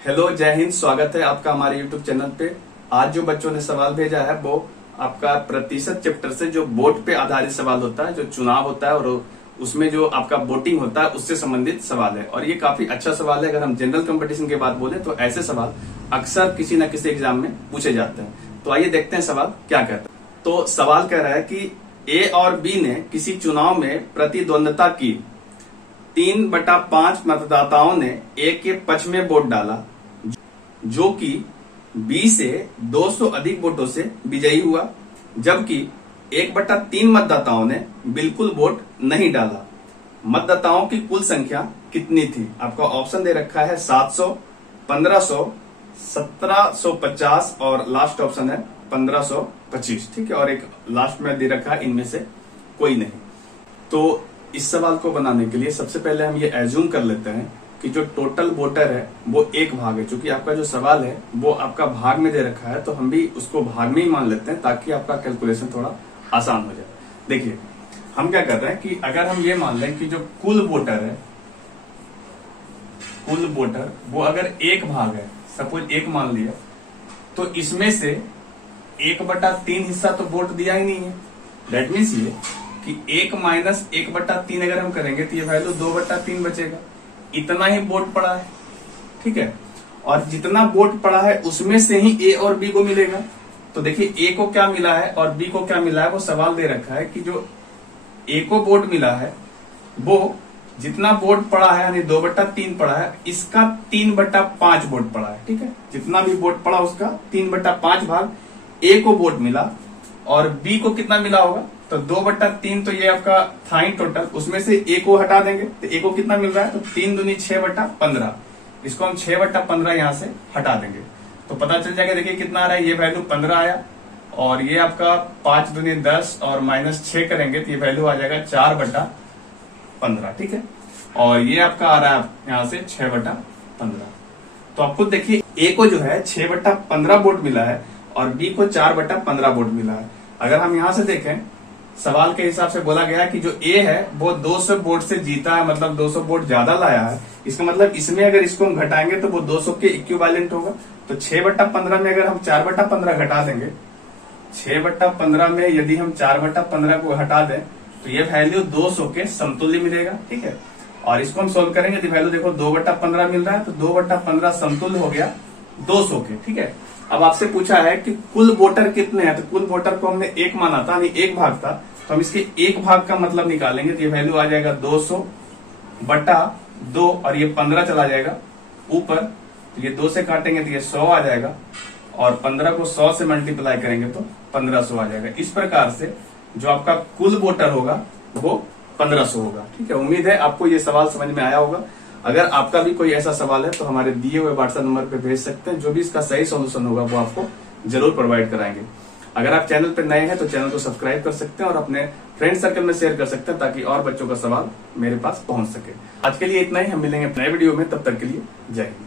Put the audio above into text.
Hello, जय हिंद। स्वागत है आपका हमारे यूट्यूब चैनल पे। आज जो बच्चों ने सवाल भेजा है वो आपका प्रतिशत चैप्टर से जो वोट पे आधारित सवाल होता है, जो चुनाव होता है और उसमें जो आपका वोटिंग होता है उससे संबंधित सवाल है। और ये काफी अच्छा सवाल है। अगर हम जनरल कंपटीशन की बात बोले तो ऐसे सवाल अक्सर किसी न किसी एग्जाम में पूछे जाते हैं। तो आइए देखते हैं सवाल क्या कहता है। तो सवाल कह रहा है कि ए और बी ने किसी चुनाव में प्रतिद्वंदता की। 3/5 मतदाताओं ने ए के पक्ष में वोट डाला, जो कि बी से 200 अधिक वोटों से विजयी हुआ, जबकि 1/3 मतदाताओं ने बिल्कुल वोट नहीं डाला। मतदाताओं की कुल संख्या कितनी थी? आपका ऑप्शन दे रखा है 700, 1500, 1750 और लास्ट ऑप्शन है 1525। ठीक है, और एक लास्ट में दे रखा है इनमें से कोई नहीं। तो इस सवाल को बनाने के लिए सबसे पहले हम ये एज्यूम कर लेते हैं कि जो टोटल वोटर है वो एक भाग है। क्योंकि आपका जो सवाल है वो आपका भाग में दे रखा है, तो हम भी उसको भाग में ही मान लेते हैं ताकि आपका कैलकुलेशन थोड़ा आसान हो जाए। देखिए, हम क्या कर रहे हैं कि अगर हम ये मान लें कि जो कुल वोटर है, कुल वोटर वो अगर एक भाग है, सपोज एक मान लिया, तो इसमें से 1/3 हिस्सा तो वोट दिया ही नहीं है। दैट मीन्स ये कि 1 माइनस 1/3 अगर हम करेंगे तो ये वैल्यू 2/3 बचेगा। इतना ही वोट पड़ा है। ठीक है, और जितना वोट पड़ा है उसमें से ही ए और बी को मिलेगा। तो देखिए, ए को क्या मिला है और बी को क्या मिला है, वो सवाल दे रखा है कि जो ए को वोट मिला है वो जितना वोट पड़ा है यानी 2/3 पड़ा है, इसका 3/5 वोट पड़ा है। ठीक है, जितना भी वोट पड़ा उसका 3/5 भाग ए को वोट मिला। और बी को कितना मिला होगा, तो 2/3 तो ये आपका था ही टोटल, उसमें से ए को हटा देंगे तो ए को कितना मिल रहा है, तो 3 दूनी 6/15। इसको हम 6/15 यहां से हटा देंगे तो पता चल जाएगा। देखिए कितना आ रहा है, ये वैल्यू 15 आया, और ये आपका 5 दूनी 10 और -6 करेंगे तो ये वैल्यू आ जाएगा 4/15। ठीक है, और ये आपका आ रहा है यहां से 6/15। तो आप खुद देखिए, ए को जो है 6/15 वोट मिला है और बी को 4/15 वोट मिला है। अगर हम यहां से देखें, सवाल के हिसाब से बोला गया है कि जो ए है वो 200 वोट से जीता है, मतलब 200 वोट ज्यादा लाया है। इसका मतलब इसमें अगर इसको हम घटाएंगे तो वो 200 के इक्विवेलेंट होगा। तो 6/15 में अगर हम 4/15 घटा देंगे, 6/15 में यदि हम 4/15 को हटा दें तो ये वैल्यू 200 के समतुल्य मिलेगा। ठीक है, और इसको हम सोल्व करेंगे तो वैल्यू देखो 2/15 मिल रहा है, तो 2/15 समतुल्य हो गया 200 के। ठीक है, अब आपसे पूछा है कि कुल वोटर कितने हैं, तो कुल वोटर को हमने एक माना था, यानी एक भाग था, तो हम इसके एक भाग का मतलब निकालेंगे तो ये वैल्यू आ जाएगा 200/2 और ये 15 चला जाएगा ऊपर, तो ये 2 से काटेंगे तो ये 100 आ जाएगा, और 15 को 100 से मल्टीप्लाई करेंगे तो 1500 आ जाएगा। इस प्रकार से जो आपका कुल वोटर होगा वो 1500 होगा। ठीक है, उम्मीद है आपको ये सवाल समझ में आया होगा। अगर आपका भी कोई ऐसा सवाल है तो हमारे दिए हुए व्हाट्सएप नंबर पे भेज सकते हैं। जो भी इसका सही सॉल्यूशन होगा वो आपको जरूर प्रोवाइड कराएंगे। अगर आप चैनल पर नए हैं तो चैनल को सब्सक्राइब कर सकते हैं और अपने फ्रेंड सर्कल में शेयर कर सकते हैं ताकि और बच्चों का सवाल मेरे पास पहुंच सके। आज के लिए इतना ही, हम मिलेंगे नए वीडियो में, तब तक के लिए जय हिंद।